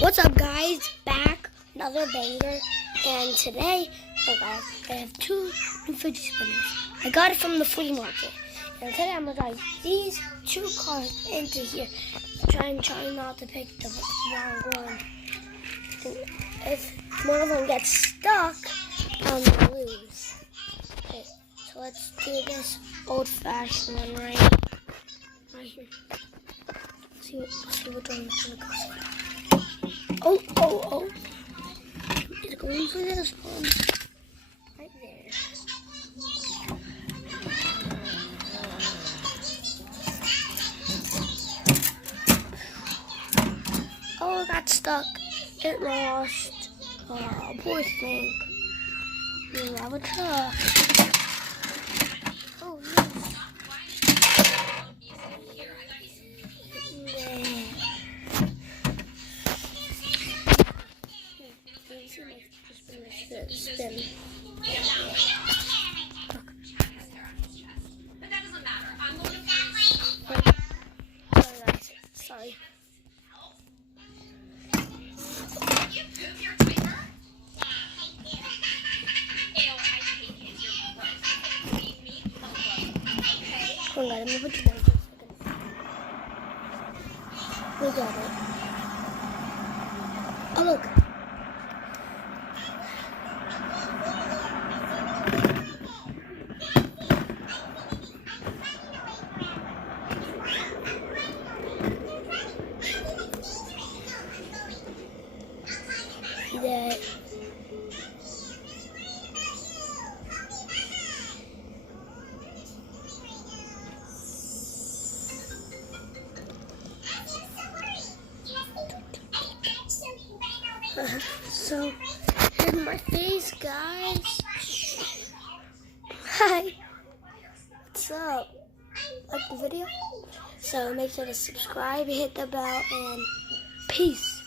What's up, guys? Back, another banger, and today, look, I have two new fidget spinners. I got it from the flea market, and today I'm gonna drive these two cars into here, trying not to pick the wrong one. And if one of them gets stuck, I'm gonna lose. Okay, so let's do this old-fashioned one right here. See what one is gonna go. Oh. It's going for this one. Right there. Oh, it got stuck. It lost. Oh, poor thing. We love a truck. Oh, yes. Spin. But that doesn't matter. I'm going to Sorry. You poop your diaper? Ew, I hate it. You're gross. Leave me alone. Okay? Hold on, let me put you down for a second. We got it. Oh, look. That so here's my face, guys. Hi, what's up? Like the video? So make sure to subscribe, hit the bell, and peace.